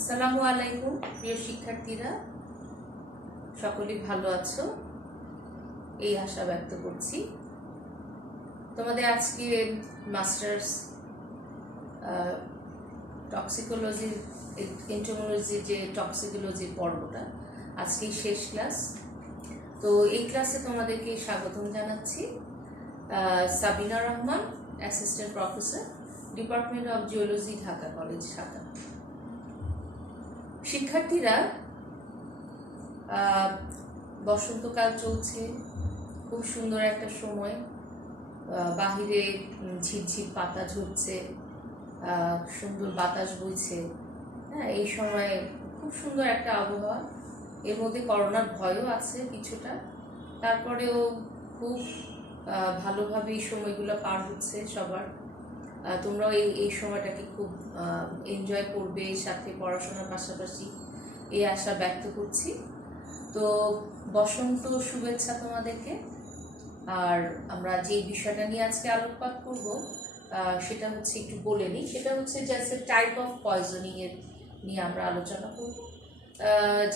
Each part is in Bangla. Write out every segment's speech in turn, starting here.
আসসালামু আলাইকুম প্রিয় শিক্ষার্থীরা, সকলেই ভালো আছো এই আশা ব্যক্ত করছি। তোমাদের আজকে মাস্টার্স টক্সিকোলজির এন্টোমোলজির যে টক্সিকোলজির পর্বটা আজকেই শেষ ক্লাস। তো এই ক্লাসে তোমাদেরকে স্বাগতম জানাচ্ছি। Sabina Rahman, assistant professor, department of geology, Dhaka college, Dhaka. শিক্ষার্থীরা, বসন্তকাল চলছে, খুব সুন্দর একটা সময়। বাহিরে ঝিরঝির পাতা ঝরছে, সুন্দর বাতাস বইছে। হ্যাঁ, এই সময় খুব সুন্দর একটা আবহাওয়া। এর মধ্যে করোনার ভয়ও আছে কিছুটা, তারপরেও খুব ভালোভাবে এই সময়গুলো পার হচ্ছে সবার। তোমরাও এই সময়টাকে খুব এনজয় করবে, সাথে পড়াশোনার পাশাপাশি, এই আশা ব্যক্ত করছি। তো বসন্ত শুভেচ্ছা তোমাদেরকে। আর আমরা যে বিষয়টা নিয়ে আজকে আলোকপাত করব সেটা হচ্ছে, একটু বলে নিই, সেটা হচ্ছে জাস্ট টাইপ অফ পয়জনিং এর নিয়ে আমরা আলোচনা করব।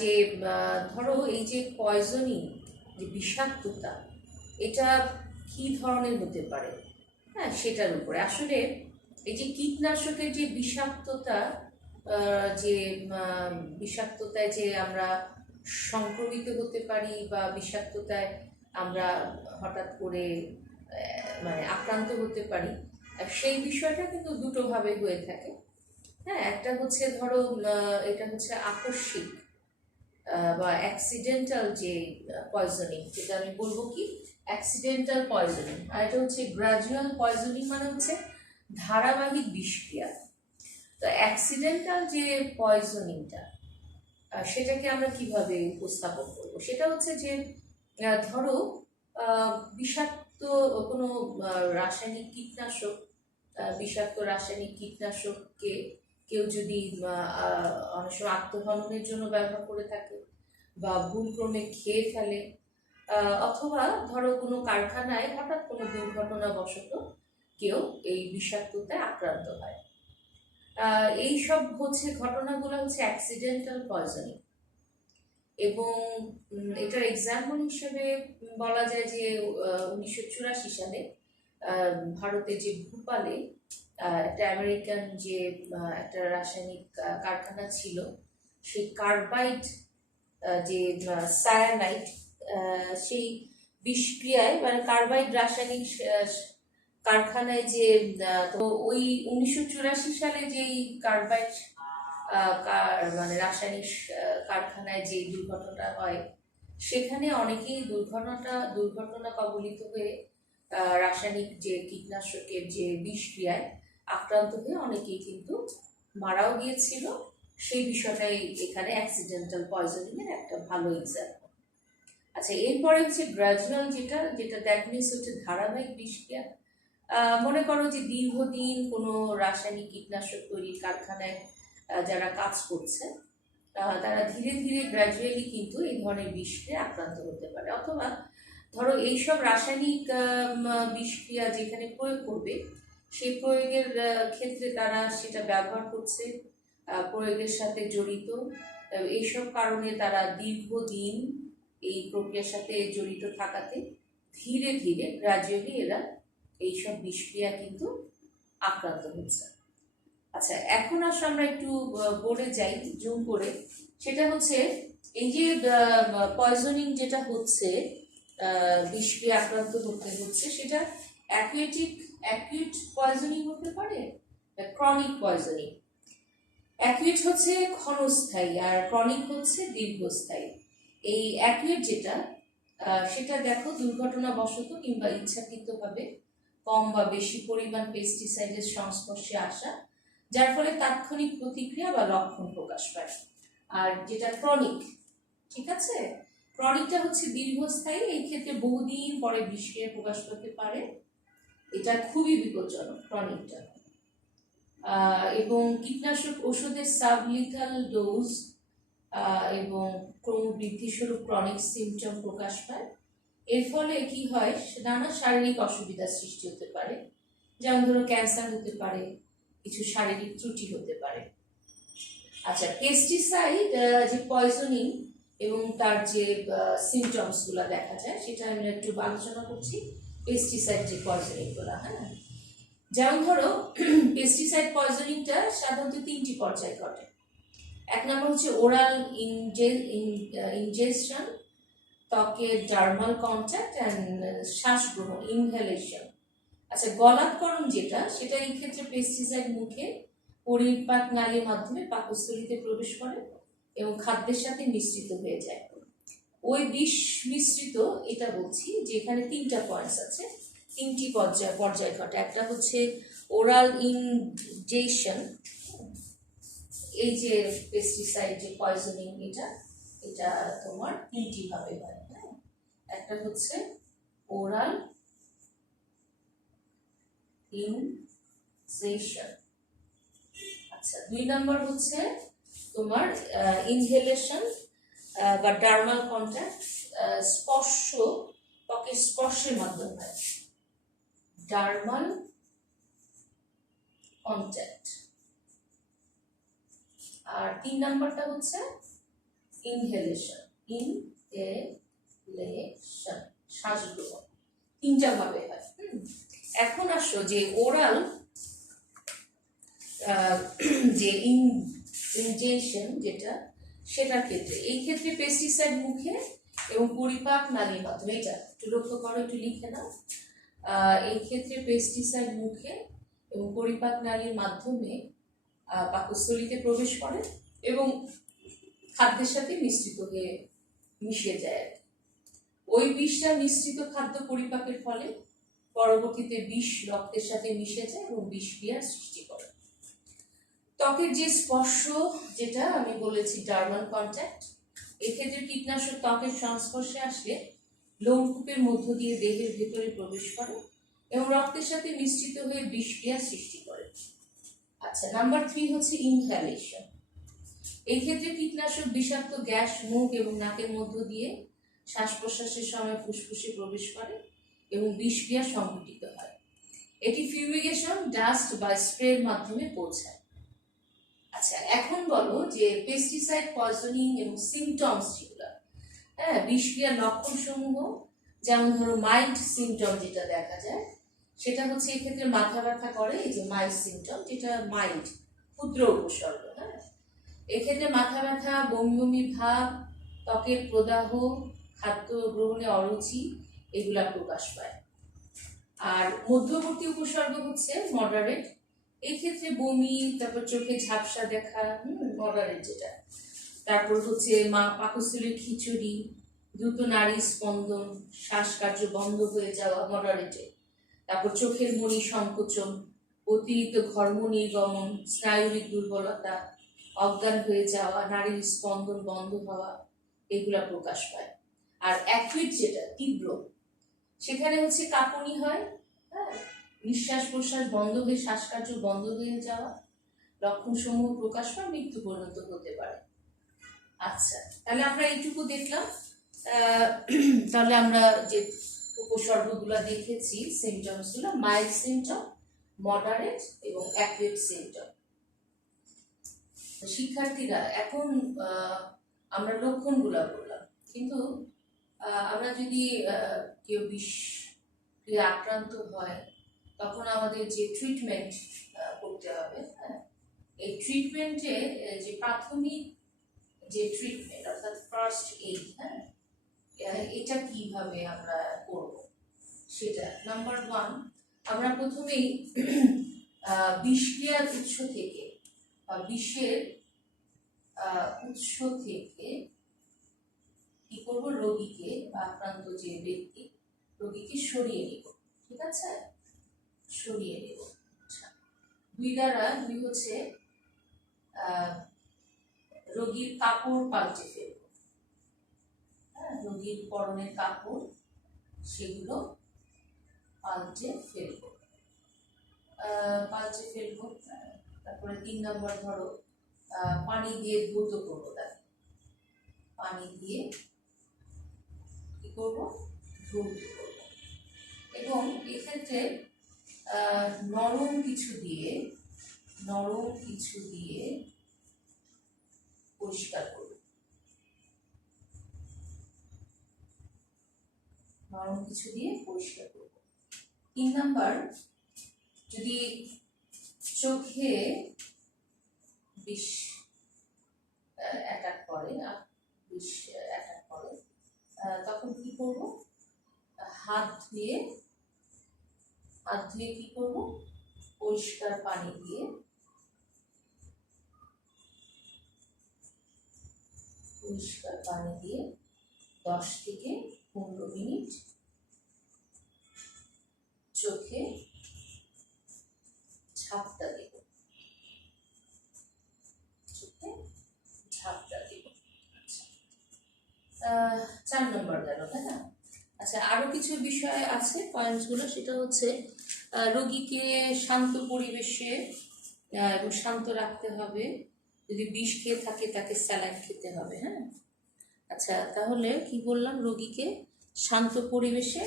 যে ধরো এই যে পয়জনিং, যে বিষাক্ততা, এটা কি ধরনের হতে পারে, হ্যাঁ, সেটার উপরে আসলে এই যে কীটনাশকের যে বিষাক্ততা, যে বিষাক্ততায় যে আমরা সংক্রমিত হতে পারি বা বিষাক্ততায় আমরা হঠাৎ করে মানে আক্রান্ত হতে পারি, সেই বিষয়টা কিন্তু দুটোভাবে হয়ে থাকে। হ্যাঁ, একটা হচ্ছে ধরো এটা হচ্ছে আকস্মিক বা অ্যাক্সিডেন্টাল যে পয়জনিং, যেটা আমি বলবো কি অ্যাক্সিডেন্টাল পয়জনিং। আর এটা হচ্ছে গ্রাজুয়াল পয়জনিং, মানে হচ্ছে ধারাবাহিক বিষক্রিয়া। তো অ্যাক্সিডেন্টাল যে পয়জনিংটা, সেটাকে আমরা কিভাবে উপস্থাপন করবো, সেটা হচ্ছে যে ধরো বিষাক্ত কোনো রাসায়নিক কীটনাশক, বিষাক্ত রাসায়নিক কীটনাশককে কেউ যদি অনেক সময় আত্মহননের জন্য ব্যবহার করে থাকে বা ভুলক্রমে খেয়ে ফেলে, অথবা ধরো কোনো কারখানায় হঠাৎ কোনো দুর্ঘটনাবশত কেউ এই বিষাক্ততায় আক্রান্ত হয়, এই সব হচ্ছে ঘটনাগুলো হচ্ছে অ্যাক্সিডেন্টাল পয়জনিং। এবং এটার এক্সাম্পল হিসেবে বলা যায় যে 1984 সালে ভারতে যে ভোপালে একটা আমেরিকান যে একটা রাসায়নিক কারখানা ছিল, সেই কার্বাইড যে সায়ানাইড, সেই বিষক্রিয়ায় মানে কার্বাইড রাসায়নিক কারখানায় যে, তো ওই 1984 সালে যেই কার্বাইড মানে রাসায়নিক কারখানায় যে দুর্ঘটনা হয়, সেখানে অনেকেই দুর্ঘটনা কবলিত হয়ে রাসায়নিক যে কীটনাশকের যে বিষক্রিয়ায় আক্রান্ত হয়ে অনেকেই কিন্তু মারাও গিয়েছিল। সেই বিষয়টাই এখানে অ্যাক্সিডেন্টাল পয়জনিং এর একটা ভালো এক্সাম্পল। আচ্ছা, এরপরে হচ্ছে গ্রাজুয়াল, যেটা দ্যাট মিনস হচ্ছে ধারাবাহিক বিষক্রিয়া। মনে করো যে দীর্ঘদিন কোনো রাসায়নিক কীটনাশক তৈরির কারখানায় যারা কাজ করছে, তারা ধীরে ধীরে গ্র্যাজুয়ালি কিন্তু এই ধরনের বিষক্রিয়া আক্রান্ত হতে পারে। অথবা ধরো এইসব রাসায়নিক বিষক্রিয়া যেখানে প্রয়োগ করবে, সেই প্রয়োগের ক্ষেত্রে তারা সেটা ব্যবহার করছে, প্রয়োগের সাথে জড়িত, এইসব কারণে তারা দীর্ঘদিন এই প্রক্রিয়ার সাথে জড়িত থাকাতে ধীরে ধীরে গ্র্যাজুয়ালি এরা এইসব বিষক্রিয়া কিন্তু আক্রান্ত হচ্ছে। আচ্ছা, এখন আসলে আমরা একটু বোর্ডে যাই জুম করে। সেটা হচ্ছে এই যে পয়জনিং যেটা হচ্ছে, বিষক্রিয়া আক্রান্ত হতে হচ্ছে, সেটা অ্যাকিউট পয়জনিং হতে পারে, ক্রনিক পয়জনিং। অ্যাকিউট হচ্ছে ক্ষণস্থায়ী আর ক্রনিক হচ্ছে দীর্ঘস্থায়ী। এই অ্যাকিউট যেটা, সেটা দেখো দুর্ঘটনাবশত কিংবা ইচ্ছাকৃতভাবে কম বা বেশি পরিমাণ পেস্টিসাইডের সংস্পর্শে আসা, যার ফলে তাৎক্ষণিক প্রতিক্রিয়া বা লক্ষণ প্রকাশ পায়। আর যেটা ক্রনিক, ঠিক আছে, ক্রনিকটা হচ্ছে দীর্ঘস্থায়ী, এই ক্ষেত্রে বহুদিন পরে বিষক্রিয়া প্রকাশ করতে পারে। এটা খুবই বিপজ্জনক ক্রনিকটা। এবং কীটনাশক ওষুধের সাবলিথাল ডোজ এবং ক্রমবৃদ্ধিস্বরূপ ক্রনিক সিমটম প্রকাশ পায়। এর ফলে কি হয়, নানা শারীরিক অসুবিধার সৃষ্টি হতে পারে, যেমন ধরো ক্যান্সার হতে পারে, কিছু শারীরিক ত্রুটি হতে পারে। আচ্ছা, পেস্টিসাইড যে পয়জনিং এবং তার যে সিমটমস গুলা দেখা যায় সেটা আমি একটু আলোচনা করছি। পেস্টিসাইড যে পয়জনিং গুলা, হ্যাঁ, যেমন ধরো পেস্টিসাইড পয়জনিংটা সাধারণত 3টি পর্যায়ে ঘটে। এক নম্বর হচ্ছে ওরাল ইনজেকশন, ত্বকের ডার্মাল কন্ট্যাক্ট অ্যান্ড শ্বাস গ্রহণ ইনহেলেশন। আচ্ছা, গলাৎকরণ যেটা, সেটা এই ক্ষেত্রে পেস্টিসাইড মুখে পরিপাক নালীর মাধ্যমে পাকস্থলীতে প্রবেশ করে এবং খাদ্যের সাথে মিশ্রিত হয়ে যায়। ওই বিষ মিশ্রিত, এটা বলছি যে এখানে 3টা পয়েন্টস আছে, 3টি পর্যায় ঘটে। একটা হচ্ছে ওরাল ইনজেকশন, এই যে পেস্টিসাইড যে পয়জনিং, এটা তোমার 3টি ভাবে হয়, হ্যাঁ। একটা হচ্ছে ওরাল ইনজেকশন। আচ্ছা, 2 নম্বর হচ্ছে তোমার ইনহেলেশন বা ডার্মাল কন্ট্যাক্ট, স্পর্শ, ত্বকের স্পর্শের মাধ্যমে হয়, ডার্মাল কন্ট্যাক্ট। আর 3 নাম্বারটা হচ্ছে ইনহেলেশন, ইনহেলেশন শ্বাস গ্রহণ। 3টা ভাবে হয়। এখন আসো যে ওরাল যে ইনজেকশন যেটা, সেটার ক্ষেত্রে, এই ক্ষেত্রে পেস্টিসাইড মুখে এবং পরিপাক নালীর মাধ্যমে, এটা একটু লক্ষ্য করো, একটু লিখে নাও। এই ক্ষেত্রে পেস্টিসাইড মুখে এবং পরিপাক নালীর মাধ্যমে পাকস্থলীতে প্রবেশ করে এবং খাদ্যের সাথে মিশ্রিত হয়ে মিশে যায়। ওই বিষটা মিশ্রিত খাদ্য পরিপাকের ফলে পরবর্তীতে বিষ রক্তের সাথে মিশে যায় এবং বিষক্রিয়ার সৃষ্টি করে। ত্বকের যে স্পর্শ, যেটা আমি বলেছি ডার্মাল কন্ট্যাক্ট, এক্ষেত্রে কীটনাশক ত্বকের সংস্পর্শে আসলে লোমকূপের মধ্য দিয়ে দেহের ভেতরে প্রবেশ করে এবং রক্তের সাথে মিশ্রিত হয়ে বিষক্রিয়ার সৃষ্টি করে। আচ্ছা, নাম্বার 3 হচ্ছে ইনহেলেশন। এই ক্ষেত্রে কীটনাশক বিষাক্ত গ্যাস মুখ এবং নাকের মধ্য দিয়ে শ্বাস প্রশ্বাসের সময় ফুসফুসে প্রবেশ করে এবং বিষক্রিয়া সংঘটিত হয়। এটি ফিউমিগেশন, ডাস্ট বা স্প্রের মাধ্যমে পৌঁছায়। আচ্ছা, এখন বলো যে পেস্টিসাইড পয়জনিং এবং সিমটমস যেগুলো, হ্যাঁ, বিষক্রিয়ার লক্ষণ সমূহ, যেমন ধরো মাইল্ড সিমটম যেটা দেখা যায়, সেটা হচ্ছে এক্ষেত্রে মাথা ব্যথা করে, এই যে মাইল্ড সিমটম, যেটা মাইল্ড, ক্ষুদ্র উপসর্গ, হ্যাঁ। এক্ষেত্রে মাথা ব্যথা, বমি বমি ভাব, ত্বকের প্রদাহ, খাদ্য গ্রহণে অরুচি, এগুলা প্রকাশ পায়। আর মধ্যবর্তী উপসর্গ হচ্ছে মডারেট, এই ক্ষেত্রে বমি, তারপর চোখে ঝাপসা দেখা, মডারেট যেটা। তারপর হচ্ছে পাকস্থলীর খিচুড়ি, দ্রুত নাড়ি স্পন্দন, শ্বাসকার্য বন্ধ হয়ে যাওয়া, মডারেটে। তারপর চোখের মণি সংকোচন, অতিরিক্ত ঘর্ম নির্গমন, স্নায়বিক দুর্বলতা, অজ্ঞান হয়ে যাওয়া, নাড়ির স্পন্দন বন্ধ হওয়া, এগুলা প্রকাশ পায়। আর অ্যাকুইট যেটা তীব্র, সেখানে হচ্ছে কাঁপুনি হয়, হ্যাঁ, নিঃশ্বাস প্রশ্বাস বন্ধ হয়ে শ্বাসকার্য বন্ধ হয়ে যাওয়া, লক্ষণ সমূহ প্রকাশ পায়, মৃত্যু পর্যন্ত হতে পারে। আচ্ছা, তাহলে আমরা এইটুকু দেখলাম। তাহলে আমরা যে উপসর্গগুলো দেখেছি, সিমটমসগুলো, মাইল্ড সিমটম, মডারেট এবং অ্যাকুইট সিমটম। শিক্ষার্থীরা, এখন আমরা লক্ষণগুলো বললাম, কিন্তু আমরা যদি কেউ বিষে আক্রান্ত হয়, তখন আমাদের যে ট্রিটমেন্ট করতে হবে, হ্যাঁ, এই ট্রিটমেন্টে যে প্রাথমিক যে ট্রিটমেন্ট, অর্থাৎ ফার্স্ট এইড, হ্যাঁ, এটা কিভাবে আমরা করব, সেটা নাম্বার 1, আমরা প্রথমেই বিষক্রিয়ার উৎস থেকে বা বিষের উৎস থেকে কি করবো, রোগীকে বা আক্রান্ত যে ব্যক্তি, রোগীকে সরিয়ে নিব, ঠিক আছে, সরিয়ে নেব। আচ্ছা, 2 হচ্ছে রোগীর কাপড় পাল্টে ফেলব, হ্যাঁ, রোগীর পরনের কাপড়, সেগুলো পাল্টে ফেলবো। তারপরে 3 নম্বর, ধরো পানি দিয়ে ধৌত করবো, তাকে পানি দিয়ে কি করবো, ধৌত করবো। এবং এক্ষেত্রে নরম কিছু দিয়ে পরিষ্কার করব, নরম কিছু দিয়ে পরিষ্কার করব। 3 নাম্বার, যদি চোখে বিষ অ্যাটাক করে, তখন কি করব? হাত ধুয়ে কি করব? পরিষ্কার পানি দিয়ে 10 থেকে 15 মিনিট চোখে ঝাপটা দেব। 4 নম্বর গেল, তাই না? আচ্ছা, আরো কিছু বিষয় আছে পয়েন্টসগুলো, সেটা হচ্ছে রোগীকে শান্ত পরিবেশে এবং শান্ত রাখতে হবে। যদি বিষ খেয়ে থাকে তাকে স্যালাইন খেতে হবে। হ্যাঁ, আচ্ছা, তাহলে কি বললাম? রোগীকে শান্ত পরিবেশে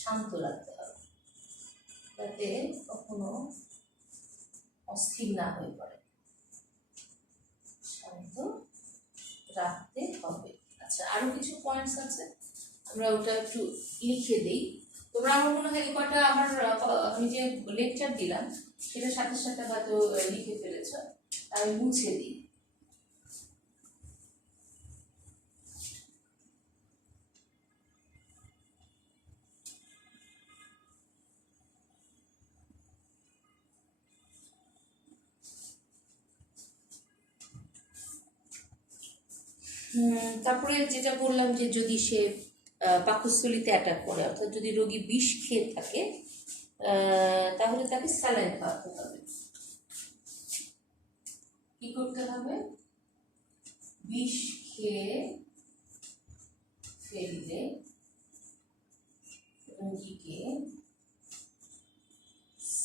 শান্ত রাখতে হবে, যাতে কখনো অস্থির না হয়ে পড়ে। শান্ত রাখতে হবে। আচ্ছা, আরো কিছু পয়েন্টস আছে, আমরা ওটা একটু লিখে দিই। তোমরা আমার মনে হয় কয়টা আমার আমি যে লেকচার দিলাম সেটা সাথে সাথে হয়তো লিখে ফেলেছ, আমি মুছে দিই। তারপরে যেটা বললাম যে যদি সে পাকস্থলীতে অ্যাটাক করে, অর্থাৎ যদি রোগী বিষ খেয়ে থাকে, তাহলে তাকে স্যালাইন খাওয়াতে হবে। কি করতে হবে? বিষ খেয়ে ফেললে রোগীকে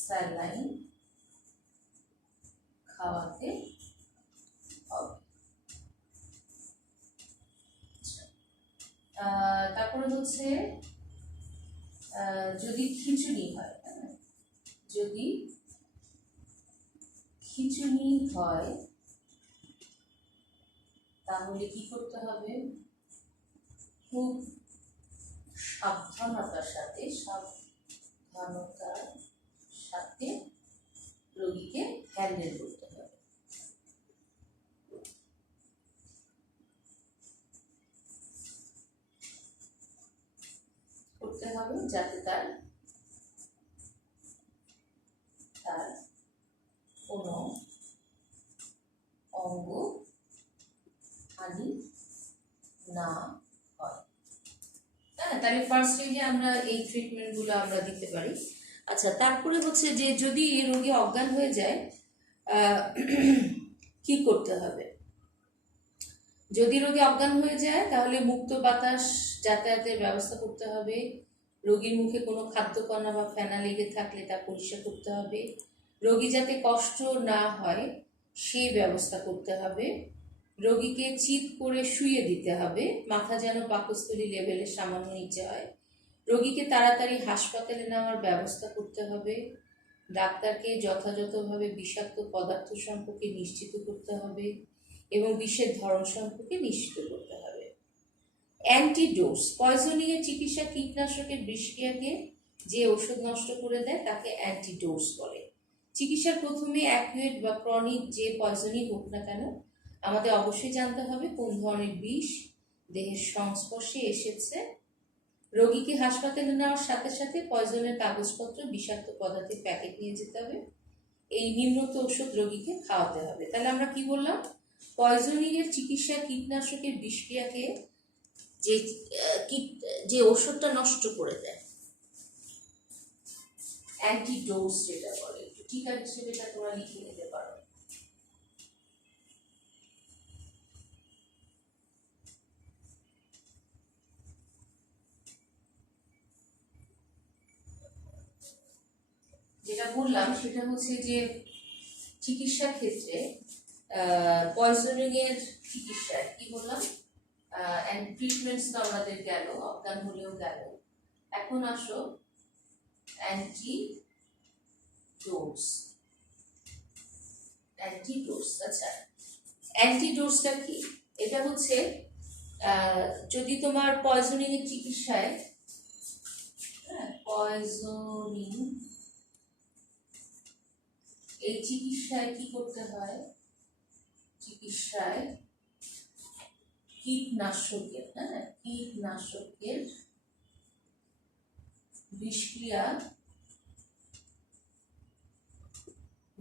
স্যালাইন খাওয়াতে হবে। তারপরে হচ্ছে যদি খিঁচুনি হয়, তাহলে কি করতে হবে? খুব সাবধানতার সাথে রোগীকে হ্যান্ডেল করতে হবে। যাতে তার কোনো অঙ্গ হানি না হয়। হ্যাঁ, তাহলে ফার্স্ট স্টেজে আমরা এই ট্রিটমেন্টগুলো আমরা দিতে পারি। আচ্ছা, তারপরে হচ্ছে যে যদি রোগী অজ্ঞান হয়ে যায়, কি করতে হবে? যদি রোগী অজ্ঞান হয়ে যায় তাহলে মুক্ত বাতাস যাতায়াতের ব্যবস্থা করতে হবে। রোগীর মুখে কোনো খাদ্যকণা বা ফেনা লেগে থাকলে তা পরিষ্কার করতে হবে। রোগী যাতে কষ্ট না হয় সেই ব্যবস্থা করতে হবে। রোগীকে চিৎ করে শুইয়ে দিতে হবে, মাথা যেন পাকস্থলী লেভেলে সামান্য নিচে হয়। রোগীকে তাড়াতাড়ি হাসপাতালে নেওয়ার ব্যবস্থা করতে হবে। ডাক্তারকে যথাযথভাবে বিষাক্ত পদার্থ সম্পর্কে নিশ্চিত করতে হবে এবং বিষের ধরন সম্পর্কে নিশ্চিত করতে হবে। অ্যান্টিডোজ, পয়জনিং এর চিকিৎসা কীটনাশকের বিষক্রিয়াকে যে ওষুধ নষ্ট করে দেয় তাকে অ্যান্টিডোজ বলে। চিকিৎসার প্রথমে অ্যাকুয়েট বা ক্রনিক যে পয়জনিং হোক না কেন, আমাদের অবশ্যই জানতে হবে কোন ধরনের বিষ দেহের সংস্পর্শে এসেছে। রোগীকে হাসপাতালে নেওয়ার সাথে সাথে পয়জনের কাগজপত্র, বিষাক্ত পদার্থের প্যাকেট নিয়ে যেতে হবে। এই নিম্নোক্ত ওষুধ রোগীকে খাওয়াতে হবে। তাহলে আমরা কি বললাম? পয়জনিং এর চিকিৎসা কীটনাশকের বিষক্রিয়াকে যে ওষুধটা নষ্ট করে দেয়, অ্যান্টিডোজ যেটা বলে, টিকা হিসেবে এটা তোমরা লিখে নিতে পারো। যেটা বললাম সেটা হচ্ছে যে চিকিৎসার ক্ষেত্রে পয়জনিং এর চিকিৎসায় কি বললাম, ট্রিটমেন্টস তো আমাদের গেল, অজ্ঞান হলেও গেল। এখন আসো অ্যান্টিডোটস। অ্যান্টিডোটস, আচ্ছা অ্যান্টিডোটসটা কি? এটা হচ্ছে যদি তোমার পয়জনিং এর চিকিৎসায়, পয়জনিং এই চিকিৎসায় কি করতে হয়? চিকিৎসায় কীটনাশকের, কীটনাশকের বিষক্রিয়া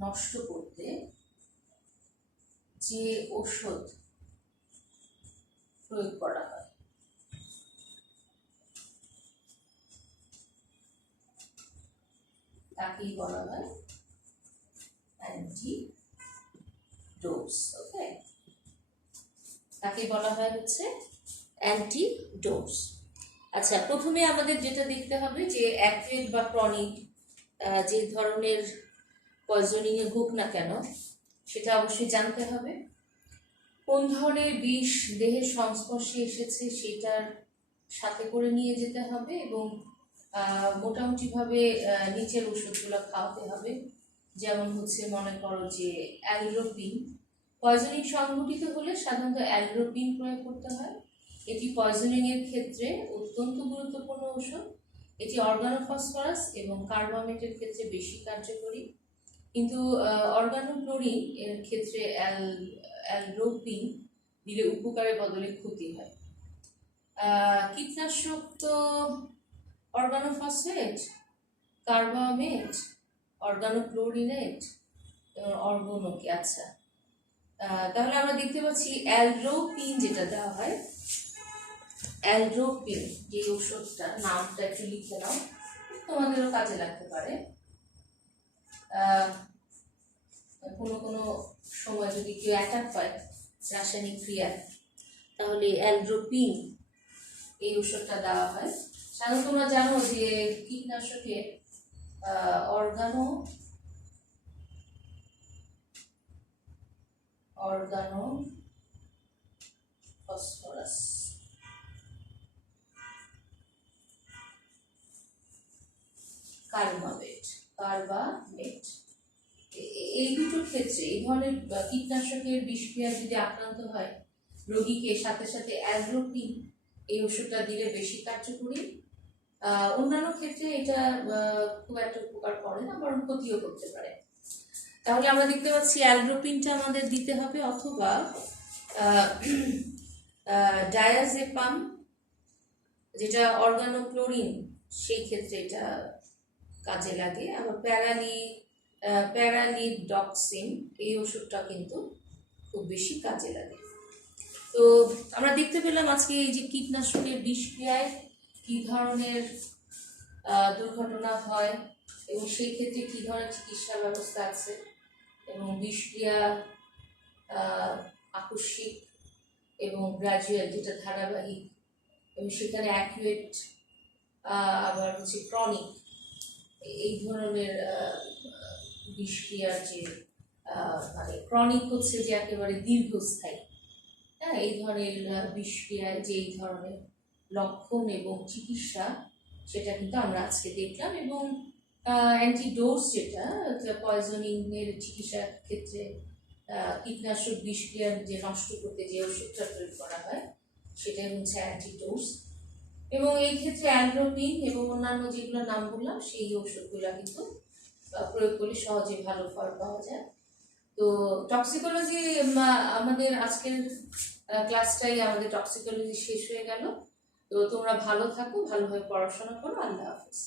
নষ্ট করতে যে ওষুধ প্রয়োগ করা হয় তাকেই বলা হয় অ্যান্টিডোটস। ওকে, তাকে বলা হয় হচ্ছে অ্যান্টিডোটস। আচ্ছা, প্রথমে আমাদের যেটা দেখতে হবে যে অ্যাকুয়েট বা ক্রনিক যে ধরনের পয়জনিং এ হোক না কেন সেটা অবশ্যই জানতে হবে। কোন ধরনের বিষ দেহের সংস্পর্শে এসেছে সেটার সাথে করে নিয়ে যেতে হবে এবং মোটামুটিভাবে নিচের ওষুধগুলো খাওয়াতে হবে। যেমন হচ্ছে মনে করো যে অ্যালড্রোপিন, পয়জনিং সংঘটিত হলে সাধারণত অ্যালড্রোপিন প্রয়োগ করতে হয়। এটি পয়জনিং এর ক্ষেত্রে অত্যন্ত গুরুত্বপূর্ণ ওষুধ। এটি অর্গানোফসফরাস এবং কার্বামেটের ক্ষেত্রে বেশি কার্যকরী, কিন্তু অর্গানোক্লোরিন এর ক্ষেত্রে অ্যালড্রোপিন দিলে উপকারের বদলে ক্ষতি হয়। কীটনাশক তো অর্গানোফসফেট, কার্বামেট, অর্গানোক্লোরিনেট, অর্গোনোকে। আচ্ছা, তাহলে আমরা দেখতে পাচ্ছি অ্যালড্রোপিন যেটা দেওয়া হয়, অ্যালড্রোপিন যে ওষুধটা, নামটা একটু লিখে নাও, তোমাদেরও কাজে লাগতে পারে। কোনো কোনো সময় যদি কেউ অ্যাটাক পায় রাসায়নিক ক্রিয়ায়, তাহলে অ্যালড্রোপিন এই ওষুধটা দেওয়া হয়। সাধারণত তোমরা জানো যে কীটনাশকের অর্গানোফসফরাস, কার্বামেট এই দুটোর ক্ষেত্রে এই ধরনের কীটনাশকের বিষক্রিয়ায় যদি আক্রান্ত হয় রোগীকে সাথে সাথে অ্যালড্রোপিন এই ওষুধটা দিলে বেশি কার্যকরী। অন্যান্য ক্ষেত্রে এটা খুব একটা উপকার করে না, বরং ক্ষতিও করতে পারে। তাহলে আমরা দেখতে পাচ্ছি অ্যালড্রোপিনটা আমাদের দিতে হবে, অথবা ডায়াজেপাম যেটা অর্গানোক্লোরিন, সেই ক্ষেত্রে এটা কাজে লাগে। আবার প্যারালিডক্সিন এই ওষুধটা কিন্তু খুব বেশি কাজে লাগে। তো আমরা দেখতে পেলাম আজকে এই যে কীটনাশকের বিষক্রিয়ায় কী ধরনের দুর্ঘটনা হয় এবং সেই ক্ষেত্রে কী ধরনের চিকিৎসা ব্যবস্থা আছে, এবং বিষক্রিয়া আকস্মিক এবং গ্রাজুয়াল যেটা ধারাবাহিক, এবং সেখানে অ্যাকুয়েট আবার হচ্ছে ক্রনিক এই ধরনের বিষক্রিয়ার যে মানে ক্রনিক হচ্ছে যে একেবারে দীর্ঘস্থায়ী, এই ধরনের বিষক্রিয়ায় যে এই ধরনের লক্ষণ এবং চিকিৎসা, সেটা কিন্তু আমরা আজকে দেখলাম। এবং অ্যান্টিডোটস যেটা পয়জনিং এর চিকিৎসার ক্ষেত্রে কীটনাশক বিষক্রিয়া যে নষ্ট করতে যে ওষুধটা প্রয়োগ করা হয় সেটাই হচ্ছে অ্যান্টিডোটস। এবং এই ক্ষেত্রে অ্যালড্রোপিন এবং অন্যান্য যেগুলো নাম বললাম সেই ওষুধগুলো কিন্তু প্রয়োগ করলে সহজে ভালো ফল পাওয়া যায়। তো টক্সিকোলজি আমাদের আজকের ক্লাসটাই আমাদের টক্সিকোলজি শেষ হয়ে গেল। তো তোমরা ভালো থাকো, ভালোভাবে পড়াশোনা করো। আল্লাহ হাফেজ।